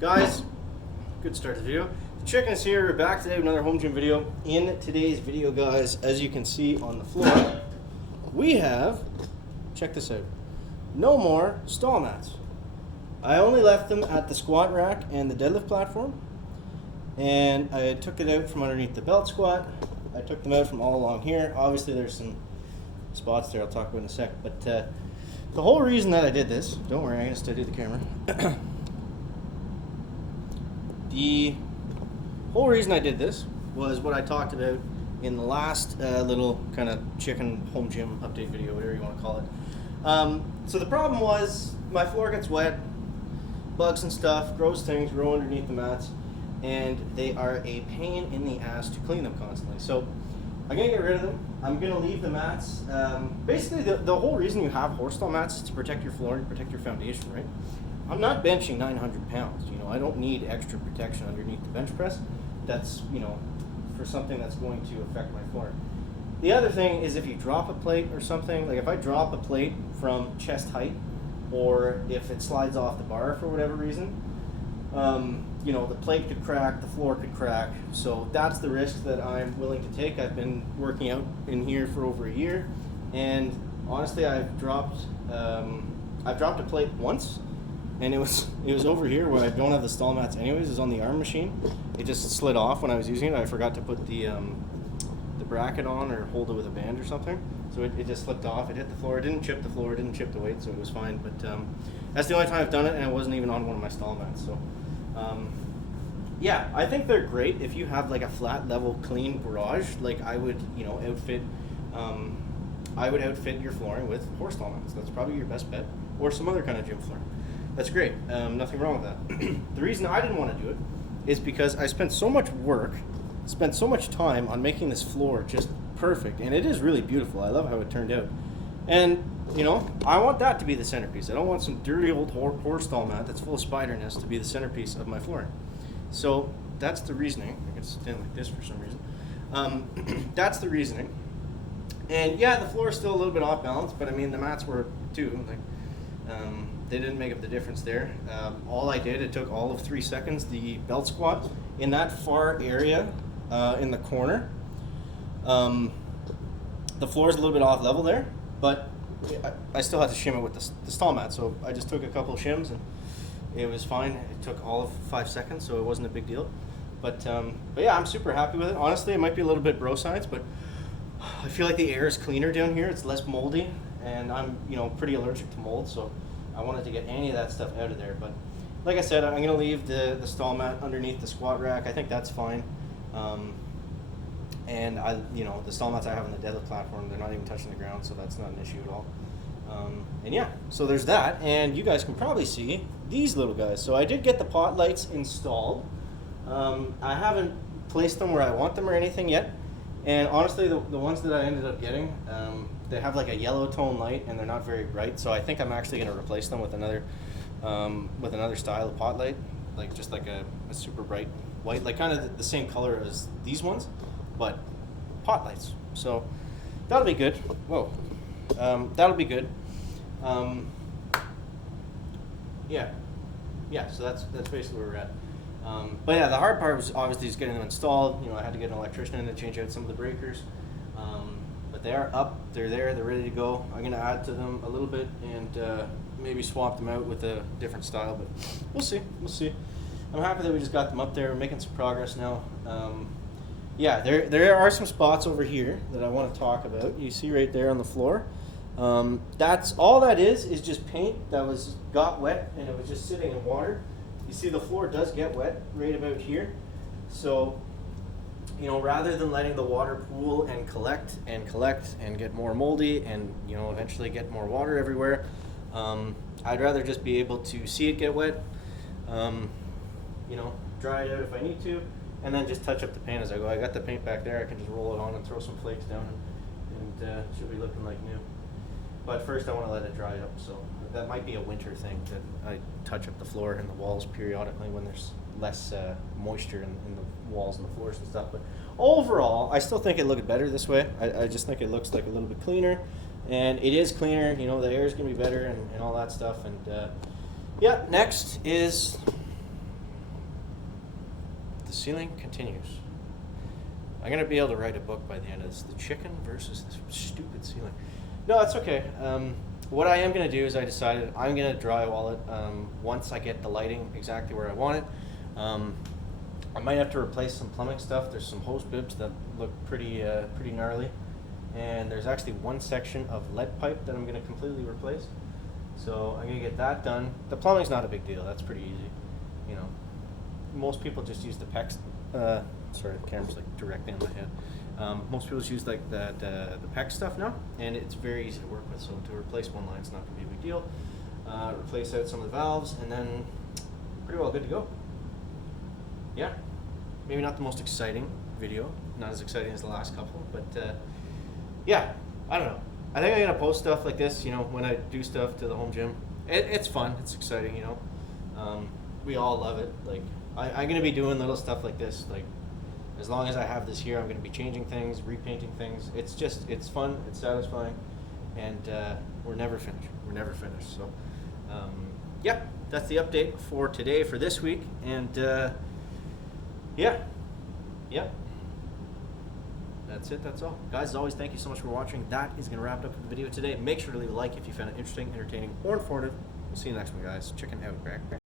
Guys, good start to the video. The chicken is here. We're back today with another home gym video. In today's video, guys, as you can see on the floor, we have, check this out, no more stall mats. I only left them at the squat rack and the deadlift platform, and I took it out from underneath the belt squat. I took them out from all along here. Obviously there's some spots there I'll talk about in a sec, but the whole reason that I did this, don't worry, I'm going to steady the camera. The whole reason I did this was what I talked about in the last little kind of chicken home gym update video, whatever you want to call it. So the problem was my floor gets wet, bugs and stuff, gross things grow underneath the mats, and they are a pain in the ass to clean them constantly. So I'm going to get rid of them. I'm going to leave the mats. Basically, the whole reason you have horse stall mats is to protect your floor and protect your foundation, right? I'm not benching 900 pounds. You know, I don't need extra protection underneath the bench press. That's, you know, for something that's going to affect my floor. The other thing is if you drop a plate or something, like if I drop a plate from chest height, or if it slides off the bar for whatever reason, you know, the plate could crack, the floor could crack. So that's the risk that I'm willing to take. I've been working out in here for over a year, and honestly, I've dropped a plate once. And it was over here where I don't have the stall mats anyways. It's on the arm machine. It just slid off when I was using it. I forgot to put the bracket on or hold it with a band or something. So it just slipped off. It hit the floor. It didn't chip the floor. It didn't chip the weight, so it was fine. But that's the only time I've done it, and it wasn't even on one of my stall mats. So yeah, I think they're great if you have like a flat, level, clean garage. Like I would, you know, outfit your flooring with horse stall mats. That's probably your best bet, or some other kind of gym flooring. That's great. Nothing wrong with that. The reason I didn't want to do it is because I spent so much work, spent so much time on making this floor just perfect, and it is really beautiful. I love how it turned out. And, you know, I want that to be the centerpiece. I don't want some dirty old horse stall mat that's full of spider nests to be the centerpiece of my flooring. So that's the reasoning. I can stand like this for some reason. That's the reasoning. And yeah, the floor is still a little bit off balance, but I mean, the mats were too. Like, they didn't make up the difference there. All I did, it took all of 3 seconds, the belt squat in that far area in the corner. The floor is a little bit off level there, but I still had to shim it with the stall mat. So I just took a couple of shims and it was fine. It took all of 5 seconds, so it wasn't a big deal. But yeah, I'm super happy with it. Honestly, it might be a little bit bro science, but I feel like the air is cleaner down here. It's less moldy, and I'm, you know, pretty allergic to mold, so I wanted to get any of that stuff out of there. But like I said, I'm going to leave the stall mat underneath the squat rack. I think that's fine. And you know, the stall mats I have on the deadlift platform, they're not even touching the ground, so that's not an issue at all. And yeah, so there's that. And you guys can probably see these little guys. So I did get the pot lights installed. I haven't placed them where I want them or anything yet. And honestly, the ones that I ended up getting, they have like a yellow tone light and they're not very bright. So I think I'm actually going to replace them with another style of pot light, like just like a super bright white, like kind of the same color as these ones, but pot lights. So that'll be good. Whoa, that'll be good. Yeah. So that's basically where we're at. But yeah, the hard part was obviously just getting them installed. You know, I had to get an electrician in to change out some of the breakers. But they are up, they're there, they're ready to go. I'm going to add to them a little bit and maybe swap them out with a different style, but we'll see. I'm happy that we just got them up there. We're making some progress now. Yeah, there are some spots over here that I want to talk about. You see right there on the floor. That's all that is just paint that got wet and it was just sitting in water. You see the floor does get wet right about here. So, you know, rather than letting the water pool and collect and get more moldy and, you know, eventually get more water everywhere, I'd rather just be able to see it get wet, you know, dry it out if I need to, and then just touch up the paint as I go. I got the paint back there. I can just roll it on and throw some flakes down and it should be looking like new. But first I want to let it dry up, so that might be a winter thing, that I touch up the floor and the walls periodically when there's less moisture in the walls and the floors and stuff. But overall, I still think it looked better this way. I just think it looks like a little bit cleaner, and it is cleaner. You know, the air is going to be better and all that stuff. And yeah, next is ceiling continues. I'm gonna be able to write a book by the end of this. The chicken versus this stupid ceiling. No, it's okay. What I am gonna do is I decided I'm gonna drywall it once I get the lighting exactly where I want it. I might have to replace some plumbing stuff. There's some hose bibs that look pretty gnarly, and there's actually one section of lead pipe that I'm gonna completely replace. So I'm gonna get that done. The plumbing's not a big deal. That's pretty easy. You know, most people just use the PEX. Sorry, the camera's like directly on my head. Most people just use like the PEX stuff now, and it's very easy to work with. So to replace one line, it's not gonna be a big deal. Replace out some of the valves, and then pretty well good to go. Yeah, maybe not the most exciting video, not as exciting as the last couple, but yeah, I don't know. I think I'm gonna post stuff like this, you know, when I do stuff to the home gym. It's fun, it's exciting, you know. We all love it. Like, I'm gonna be doing little stuff like this. Like, as long as I have this here, I'm gonna be changing things, repainting things. It's fun, it's satisfying, and we're never finished. We're never finished. So, yeah, that's the update for today, for this week, and yeah. That's it, that's all. Guys, as always, thank you so much for watching. That is going to wrap up the video today. Make sure to leave a like if you found it interesting, entertaining, or informative. We'll see you next one, guys. Chicken out.